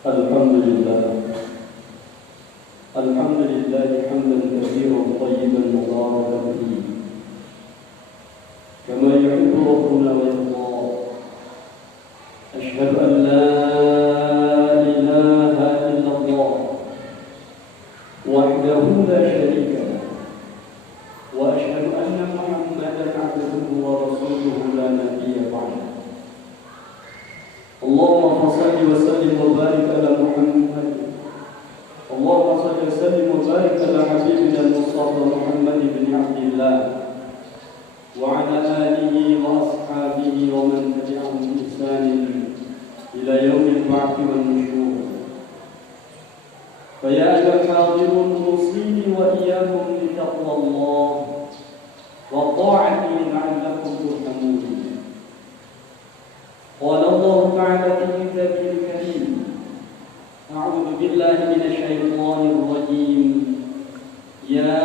الحمد لله الحمد لله حمدا كثيرا طيبا مباركا فيه كما يحب ربنا ويرضى. أشهد أن لا إله إلا الله وحده لا شريك له، وأشهد أن محمدا عبده ورسوله لا نبي بعده. اللهم صل وسلم وبارك على محمد، اللهم صل وسلم وبارك على حبيبنا المصطفى محمد بن عبد الله وعلى آله وأصحابه ومن تبعهم بإحسان إلى يوم البعث والنشور. فيا أيها الحاضرون أوصيني وإياكم بتقوى الله وطاعته لعلكم ترحمون. قال الله تعالى في كتابه الكريم: أعوذ بالله من الشيطان الرجيم. يا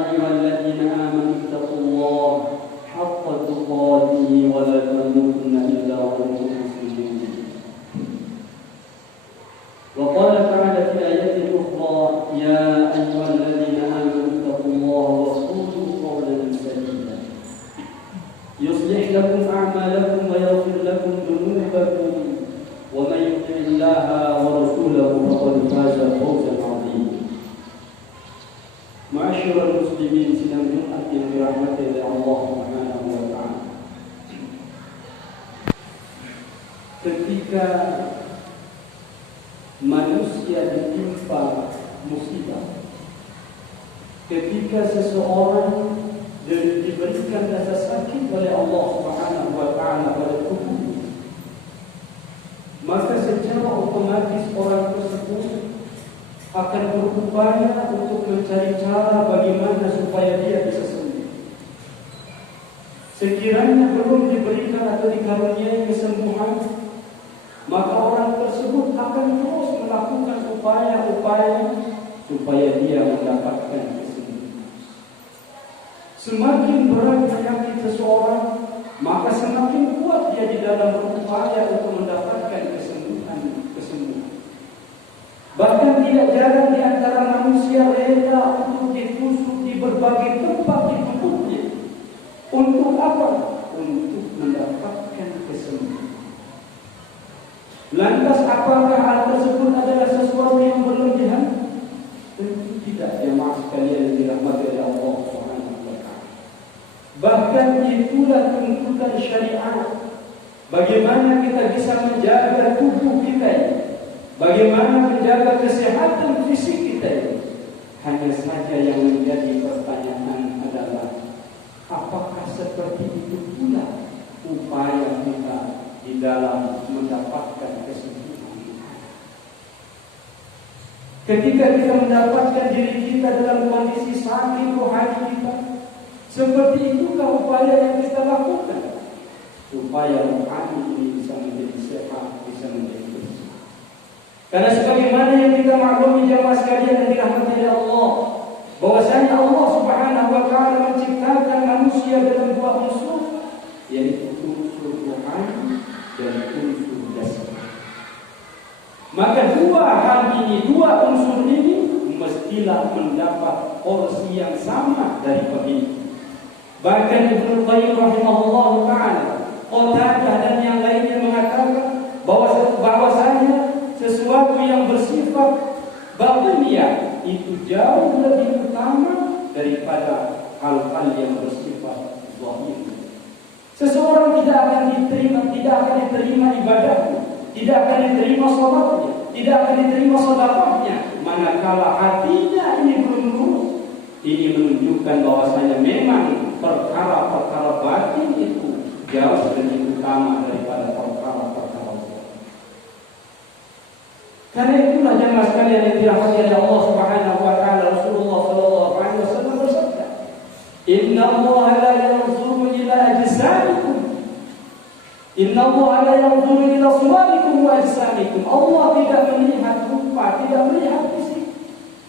أيها الذين آمنوا اتقوا الله حق تقاته ولا تموتن إلا وأنتم مسلمون. وقال تعالى في آية أخرى: يا أيها الذين آمنوا اتقوا الله وقولوا قولا سديدا يصلح لكم أعمالكم ويغفر لكم ذنوبكم ومن يطع الله ورسوله فقد فاز فوزا عظيما. معاشر المسلمين sidang Jumat yang dirahmati oleh Allah Subhanahu wa taala. Ketika manusia ditimpa musibah, ketika seseorang diberikan rasa sakit oleh Allah Subhanahu wa taala pada tubuhnya, maka secara otomatis orang tersebut akan berupaya untuk mencari cara bagaimana supaya dia bisa sembuh. Sekiranya belum diberikan atau dikaruniai kesembuhan, maka orang tersebut akan terus melakukan upaya-upaya supaya dia mendapatkan kesembuhan. Semakin berat penyakit seseorang, maka semakin kuat dia di dalam berupaya untuk mendapatkan kesembuhan. Bahkan tidak jarang di antara manusia rela untuk ditusuk di berbagai tempat di tubuhnya. Untuk apa? Untuk mendapatkan kesembuhan. Lantas apakah hal tersebut adalah sesuatu yang berlebihan? Tentu tidak, jemaah sekalian yang dirahmati oleh Allah Subhanahu wa taala. Bahkan itulah tuntutan syariat. Bagaimana kita bisa menjaga tubuh kita ini? Bagaimana menjaga kesehatan fisik kita ini? Hanya saja yang menjadi pertanyaan adalah, apakah seperti itu pula upaya kita di dalam mendapatkan kesembuhan? Ketika kita mendapatkan diri kita dalam kondisi sakit rohani kita, seperti itukah upaya yang kita lakukan supaya rohani ini bisa menjadi sehat, bisa menjadi bersih? Karena sebagaimana yang kita maklumi jemaah sekalian yang dirahmati oleh Allah, bahwasanya Allah Subhanahu wa taala menciptakan manusia dalam dua unsur, yaitu unsur rohani dan unsur jasmani. Maka dua hal ini, dua unsur ini mestilah mendapat porsi yang sama dari pemilik. Bahkan Ibnu Qayyim rahimahullah taala, Qatadah dan yang lainnya mengatakan bahwasanya sesuatu yang bersifat batiniah itu jauh lebih utama daripada hal-hal yang bersifat zahir. Seseorang tidak akan diterima ibadahnya, tidak akan diterima salatnya, tidak akan diterima sedekahnya manakala hatinya ini belum lurus. Ini menunjukkan bahwasanya memang perkara-perkara batin itu jauh lebih utama daripada perkara-perkara zahir. Karena itulah jemaah sekalian yang dirahmati oleh Allah Subhanahu wa taala, Rasulullah sallallahu alaihi wasallam bersabda, "Inna Allah la yanzuru ila ajsamikum. Inna Allah la yanzuru ila suwarikum wa ajsamikum." Allah tidak melihat rupa, tidak melihat fisik,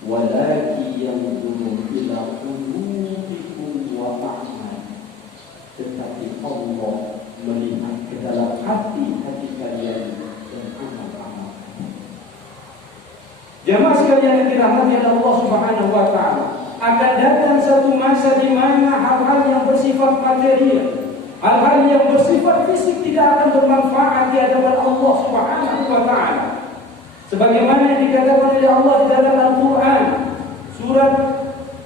walakin yanzuru ila qulubikum wa a'malikum. Tetapi Allah melihat ke dalam hati-hati kalian dan amal-amal. sekalian yang dirahmati oleh Allah Subhanahu wa taala, akan datang satu masa di mana hal-hal yang bersifat material, hal-hal yang bersifat fisik tidak akan bermanfaat di hadapan Allah Subhanahu wa taala. Sebagaimana yang dikatakan oleh Allah di dalam Al-Qur'an, surat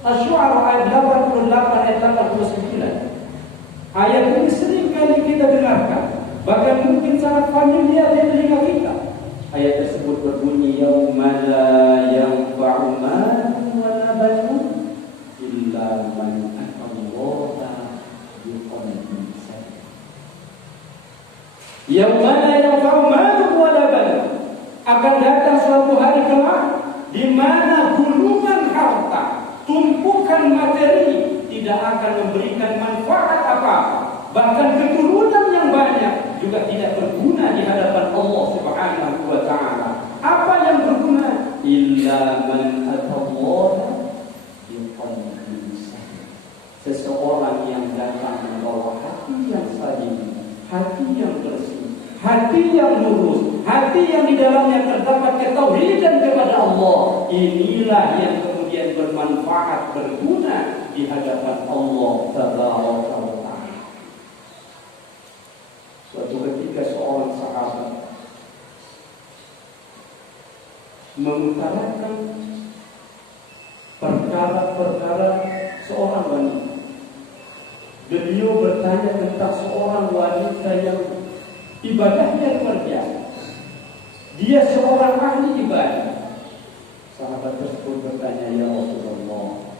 Asy-Syu'ara ayat 88 ayat 89. Ayat ini sering kali kita dengarkan, bahkan mungkin sangat familiar di telinga kita. Ayat tersebut berbunyi, yauma la yanfa'u malun wa la banun illa man atallaha biqalbin salim. Yauma la yanfa'u malun wa la banun, akan datang suatu hari kelak di mana gulungan harta, tumpukan materi tidak akan memberikan manfaat apa-apa, bahkan keturunan yang banyak juga tidak berguna di hadapan Allah Subhanahu wa taala. Apa yang berguna? Illa man atallaha biqalbin salim. Seseorang yang datang membawa hati yang salim, hati yang bersih, hati yang lurus, hati yang di dalamnya terdapat ketauhidan kepada Allah. Inilah yang kemudian bermanfaat, berguna di hadapan Allah Tabaraka wa taala. Suatu ketika seorang sahabat mengutarakan perkara-perkara seorang wanita. Beliau bertanya tentang seorang wanita yang ibadahnya luar biasa. Dia seorang ahli ibadah. Sahabat tersebut bertanya, ya Rasulullah,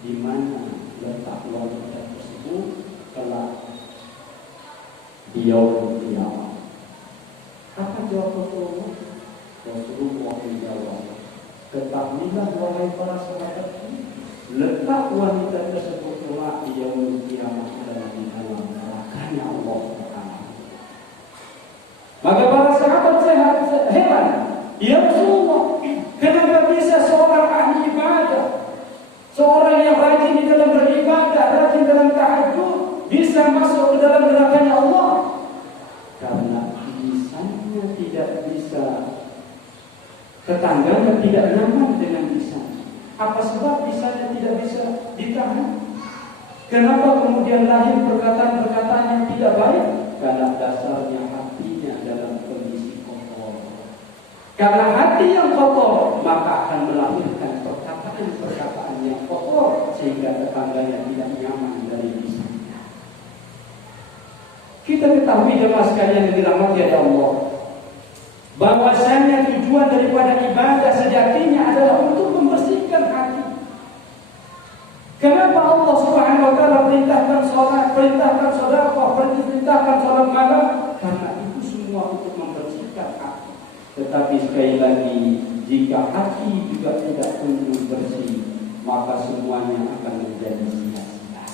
di mana letak wanita tersebut kelak di yaumul qiyamah? Apa jawab Rasulullah? Rasulullah menjawab, ketahuilah wahai para sahabatku, letak wanita tersebut kelak di yaumul qiyamah adalah di dalam nerakanya Allah Subhanahu. Maka para sahabat heran, ya Rasulullah, kenapa bisa seorang ahli ibadah, seorang yang rajin di dalam beribadah, rajin dalam tahajud, bisa masuk ke dalam nerakanya Allah? Karena lisannya tidak bisa, tetangganya tidak nyaman dengan lisan. Apa sebab lisannya tidak bisa ditahan? Kenapa kemudian lahir perkataan-perkataan yang tidak baik? Karena dasarnya hatinya dalam kondisi kotor. Karena hati yang kotor, maka akan melahirkan perkataan-perkataan yang kotor, sehingga tetangganya tidak nyaman dari lisannya. Kita ketahui jemaah sekalian yang dirahmati oleh Allah, bahwasanya tujuan daripada ibadah sejatinya adalah untuk membersihkan hati. Kenapa Allah Subhanahu wa taala perintahkan salat, perintahkan sedekah, perintahkan salat malam? Karena itu semua untuk membersihkan hati. Tetapi sekali lagi, jika hati juga tidak penuh bersih, maka semuanya akan menjadi sia-sia.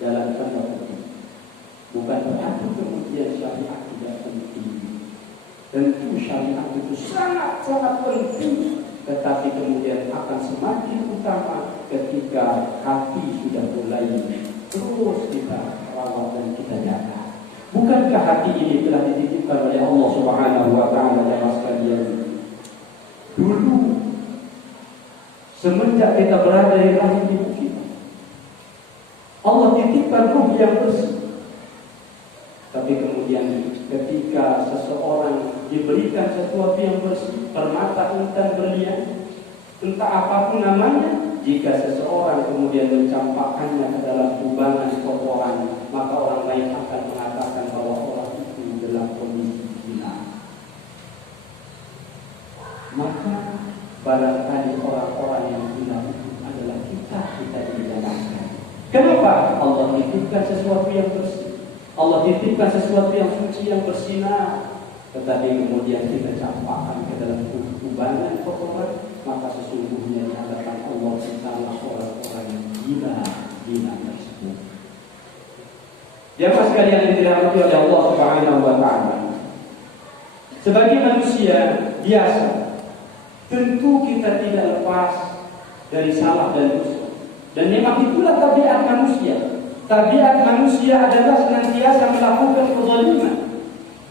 Dalam tanda kutip, bukan berarti kemudian syariat tidak penting. Tentu syariat itu sangat-sangat penting, tetapi kemudian akan semakin utama ketika hati sudah mulai terus kita rawat dan kita jaga. Bukankah hati ini telah dititipkan oleh Allah Subhanahu wa taala jemaah sekalian? Dulu semenjak kita berada di rahim ibu kita, Allah titipkan ruh yang bersih. Tapi kemudian ketika seseorang diberikan sesuatu yang bersih, permata, intan, berlian, entah apapun namanya, jika seseorang kemudian mencampakkannya ke dalam kubangan kotoran, maka orang lain akan mengatakan bahwa orang itu dalam kondisi gila. Maka barangkali orang-orang yang gila itu adalah kita dijalankan. Kenapa? Allah titipkan sesuatu yang bersih, Allah titipkan sesuatu yang suci, yang bersinar, tetapi kemudian kita campakkan ke dalam kubangan kotoran, maka sesungguhnya di hadapan Allah adalah orang-orang yang gila tersebut. Jemaah sekalian yang dirahmati oleh Allah Subhanahu wa taala, sebagai manusia biasa, tentu kita tidak lepas dari salah dan dosa. Dan memang itulah tabiat manusia. Tabiat manusia adalah senantiasa melakukan kezaliman,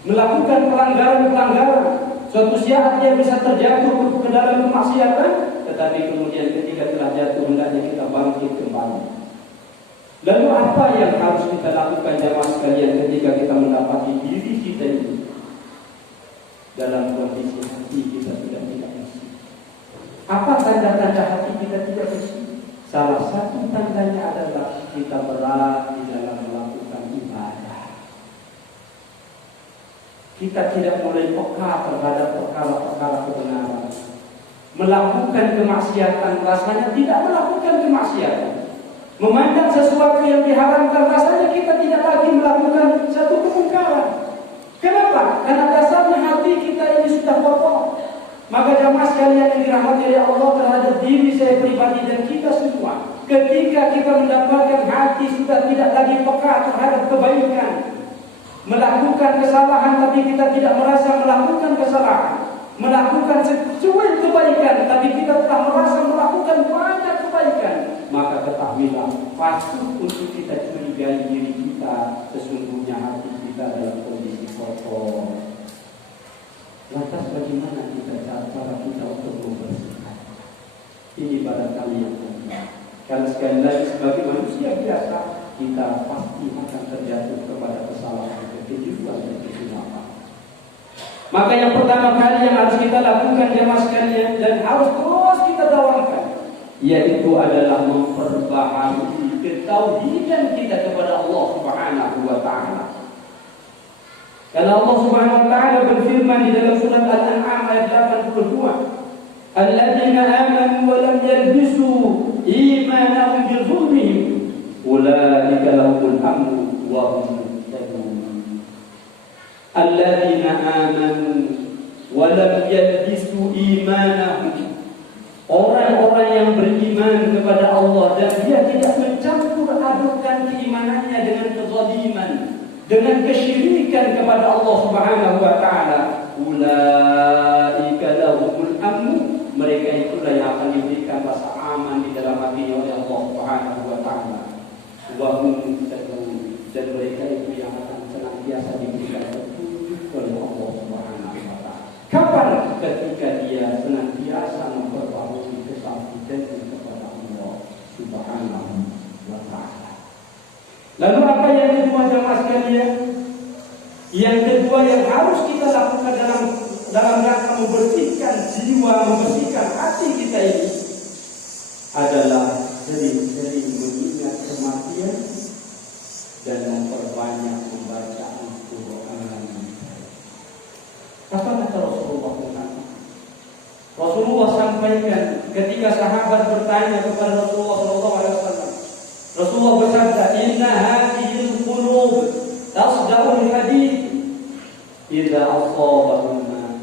melakukan pelanggaran-pelanggaran, Suatu saat dia bisa terjatuh ke dalam kemaksiatan, tetapi kemudian ketika telah jatuh hendaknya kita bangkit kembali. Lalu apa yang harus kita lakukan jamaah sekalian ketika kita mendapati diri kita ini dalam kondisi hati kita sudah tidak bersih? Apa tanda-tanda hati kita tidak bersih? Salah satu tandanya adalah kita berat di dalam melakukan ibadah. Kita tidak mulai peka terhadap perkara-perkara kebenaran. Melakukan kemaksiatan rasanya tidak melakukan kemaksiatan. Memandang sesuatu yang diharamkan rasanya kita tidak lagi melakukan satu kemungkaran. Kenapa? Karena dasarnya hati kita ini sudah kotor. Maka jamaah sekalian yang dirahmati oleh Allah, terhadap diri saya pribadi dan kita semua, ketika kita mendapatkan hati sudah tidak lagi peka terhadap kebaikan, melakukan kesalahan tapi kita tidak merasa melakukan kesalahan, melakukan sesuai kebaikan tapi kita telah merasa melakukan banyak kebaikan, maka ketahuilah patut untuk kita curigai diri kita, sesungguhnya hati kita dalam kondisi kotor. Lantas bagaimana cara kita untuk membersihkan? Ini barangkali yang penting. Karena sekali lagi sebagai manusia biasa, kita pasti akan terjatuh kepada kesalahan, kekejuan dan kesilapan. Maka yang pertama kali yang harus kita lakukan jemaah sekalian dan harus terus kita dakwahkan, yaitu adalah memperbaharui ketauhidan kita kepada Allah Subhanahu wa taala. Karena Allah Subhanahu wa taala berfirman di dalam surat Al-An'am ayat 82, "Alladzina amanu wa lam yalbisu imanahum bizulmihim, ulaika lahumul amnu wa hum muhtadun." Alladzina amanu wa lam yalbisu imanahum, orang-orang yang beriman kepada Allah dan dia tidak mencampur adukkan keimanannya dengan kezaliman, dengan kesyirikan kepada Allah Subhanahu wa taala, ulaika lahumul amnu, mereka itulah yang akan diberikan rasa aman di dalam hati oleh Allah Subhanahu wa taala. Wa hum muhtadun, dan mereka itu yang akan senantiasa diberikan petunjuk oleh Allah Subhanahu wa taala. Kapan? Ketika dia senantiasa memperbaharui kesalahan kepada Allah Subhanahu wa taala. Lalu apa yang kedua jemaah sekalian? Yang kedua yang harus kita lakukan dalam rangka membersihkan jiwa, membersihkan hati kita ini adalah sering-sering mengingat kematian dan memperbanyak membaca Al-Quran. Apa kata Rasulullah SAW? Rasulullah sampaikan ketika sahabat bertanya kepada Rasulullah SAW, Rasulullah bersabda, "Inna hadhil qulub tasda'ul hadid idza asabahunna."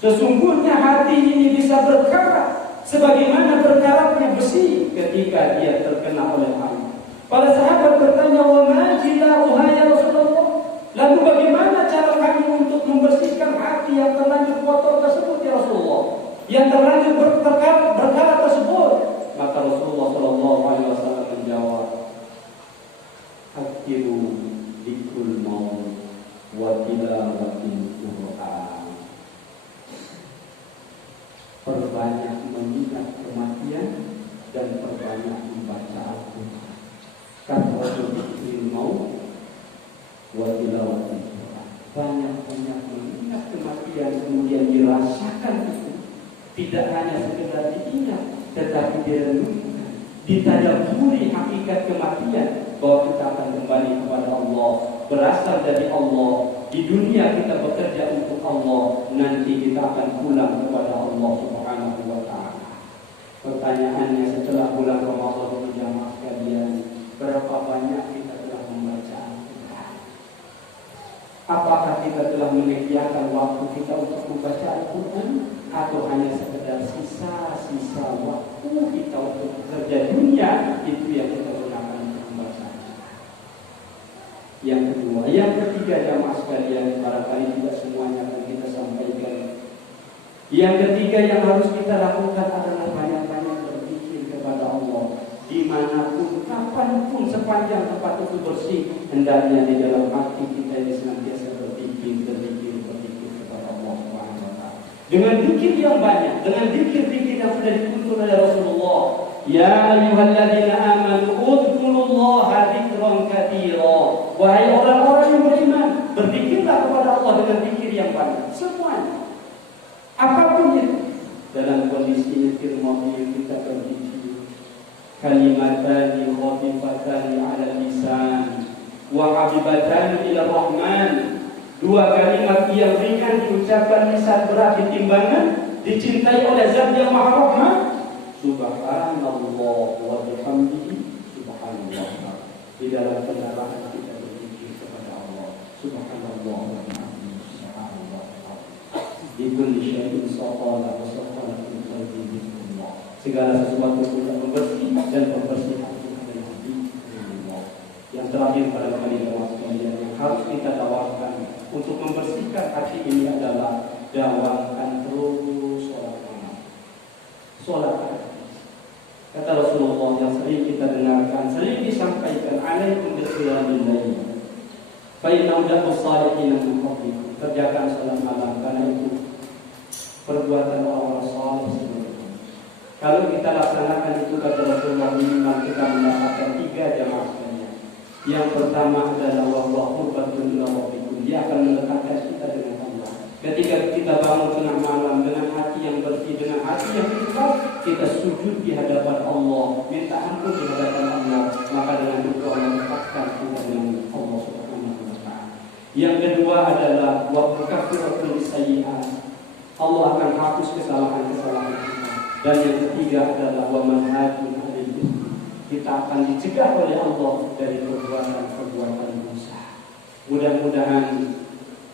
Sesungguhnya hati ini bisa berkarat sebagaimana berkaratnya besi ketika dia terkena oleh air. Para sahabat bertanya, "Wa ma jilauha ya Rasulullah?" Lalu bagaimana cara kami untuk membersihkan hati yang terlanjur kotor tersebut ya Rasulullah? Yang terlanjur berkarat tersebut? Maka Rasulullah sallallahu alaihi wasallam menjawab, "Akhiru dzikrul maut wa tilawatil Qur'an." Perbanyak mengingat kematian dan perbanyak membaca Al-Quran. Akhiru dzikrul maut wa tilawatil Qur'an. Banyak-banyak mengingat kematian kemudian dirasakan itu. Tidak hanya sekedar diingat, tetapi direnungkan, ditadaburi hakikat kematian, bahwa kita akan kembali kepada Allah, berasal dari Allah. Di dunia kita bekerja untuk Allah, nanti kita akan pulang kepada Allah Subhanahu wa taala. Pertanyaannya, setelah bulan Ramadan ini jamaah sekalian, berapa banyak kita telah membaca Al-Quran? Apakah kita telah menyediakan waktu kita untuk membaca Al-Quran? Atau hanya sekedar sisa-sisa waktu kita untuk bekerja dunia itu yang kita gunakan untuk membaca. Yang kedua, yang ketiga jamaah sekalian, barangkali tidak semuanya akan kita sampaikan. Yang ketiga yang harus kita lakukan adalah banyak-banyak berpikir kepada Allah. Dimanapun, kapanpun, sepanjang tempat itu bersih, hendaknya di dalam hati kita ini senantiasa berpikir kepada Allah Subhanahu wa taala. dengan zikir yang banyak, dengan zikir-zikir yang sudah dituntun oleh Rasulullah. Ya ayyuhalladzina amanu udhkurullaha dzikran katsira. Wahai orang-orang yang beriman, berzikirlah kepada Allah dengan zikir yang banyak. Semuanya. Apapun itu. Dalam kondisi zikir mobil kita berzikir. Kalimatani khafifatani 'ala lisan wa habibatani ila rahman. Dua kalimat yang ringan diucapkan lisan, berat di timbangan, dicintai oleh Zat yang Maha Rahman. Subhanallah wa bihamdihi subhanallah. Di dalam kendaraan kita berzikir kepada Allah. Subhanallah wa bihamdihi subhanallah. Di kulli syai'in saqala wa saqala fi qalbi dzikrillah. Segala sesuatu yang membersih dan membersih hati adalah zikrullah. Yang terakhir pada kali yang harus kita tawarkan untuk membersihkan hati ini adalah dawamkan terus sholat malam. Sholat malam. Kata Rasulullah yang sering kita dengarkan, sering disampaikan, alaikum bisiyamil lail. Fa inna udhaqus salihin min qablikum. Kerjakan sholat malam karena itu perbuatan orang saleh sebelumnya. Kalau kita laksanakan itu kata Rasulullah, minimal kita mendapatkan 3 jamaah sekalian. Yang pertama adalah wa qurbatun ila rabbikum. Dia akan mendekatkan kita dengan Allah. Ketika kita bangun tengah malam dengan hati yang bersih, dengan hati yang ikhlas, kita sujud di hadapan Allah, minta ampun di hadapan Allah, maka dengan itu Allah dekatkan kita dengan Allah Subhanahu wa taala. Yang kedua adalah wa kafaratul sayyi'at. Allah akan hapus kesalahan-kesalahan kita. Dan yang ketiga adalah wa manhajun 'alal itsmi. Kita akan dicegah oleh Allah dari perbuatan-perbuatan dosa. Mudah-mudahan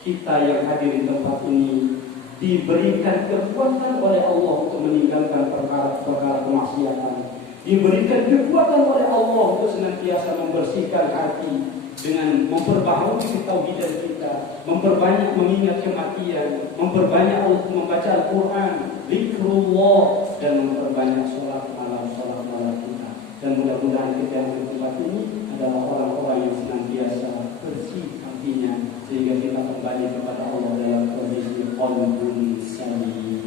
kita yang hadir di tempat ini diberikan kekuatan oleh Allah untuk meninggalkan perkara-perkara kemaksiatan. Diberikan kekuatan oleh Allah untuk senantiasa membersihkan hati dengan memperbaharui tauhid kita, memperbanyak mengingat kematian, memperbanyak membaca Al-Quran, zikrullah, dan memperbanyak sholat malam kita. Dan mudah-mudahan kita yang di tempat ini adalah orang-orang yang senantiasa bersih hatinya, sehingga kita kembali kepada Allah dalam kondisi qalbun salim.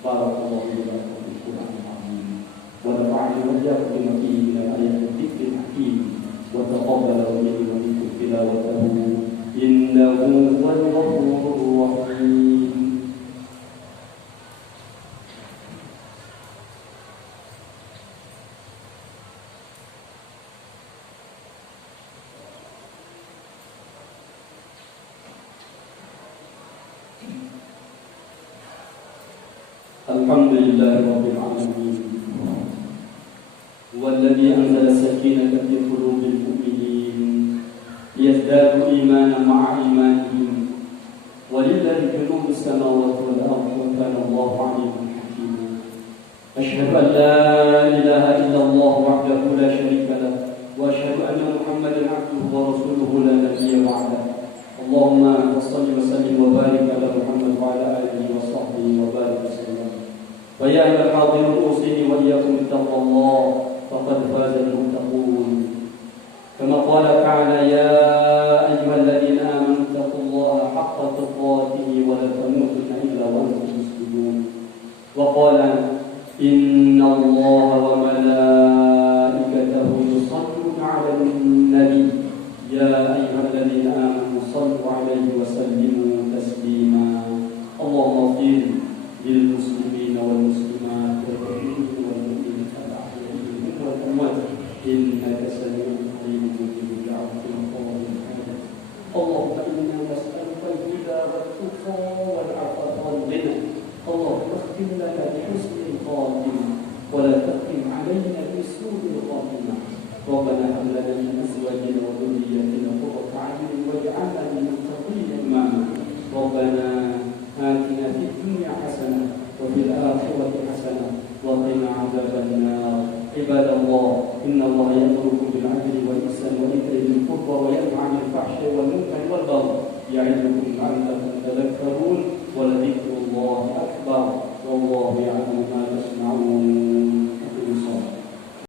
Barakallahu lakum fil Qur'anil azim wa nafa'ani wa iyyakum bima fihi min al-ayatil dzikril hakim wa taqabbala minni wa minkum tilawatahu innahu huwal ghafurur rahim. Alhamdulillahi rabbil alamin. Walladzi anzala sakinata fi qulubil mu'minin liyazdadu imanan ma'a imanihim. Walillahi junudus samawati wal ardi wa kana Allahu 'aliman hakima. Asyhadu an la ilaha illallah wahdahu la syarika lah wa asyhadu anna Muhammadan 'abduhu wa rasuluhu la nabiyya ba'dahu. Allahumma shalli wa sallim wa barik ala Muhammad wa ala alihi wa sahbihi wa barik wa sallam. ويا أيها الحاضرون أوصيني وإياكم بتقوى الله فقد فاز المتقون. كما قال تعالى يا أيها الذين آمنوا اتقوا الله حق تقاته ولا تموتن إلا وأنتم مسلمون. وقال إن الله وملائكته يصلون على النبي يا أيها الذين آمنوا صلوا عليه وسلموا تسليما. اللهم اغفر للمسلمين والمسلمات والمؤمنين والمؤمنات الأحياء منهم والأموات إنك سميع عليم مجيب دعوة القوم الحاجة. اللهم إنا نسألك الهدى والتقى والعفاف والغنى. اللهم اختم لنا بحسن الخاتمة ولا تختم علينا بسوء الخاتمة. ربنا هب لنا من أزواجنا وذرياتنا قرة أعين واجعلنا للمتقين إماما. ربنا آتنا في الدنيا حسنة وفي الآخرة حسنة وقنا عذاب النار. عباد الله إن الله يأمركم بالعدل والإحسان وإيتاء ذي القربى وينهى عن الفحشاء والمنكر والبغي يعظكم لعلكم تذكرون.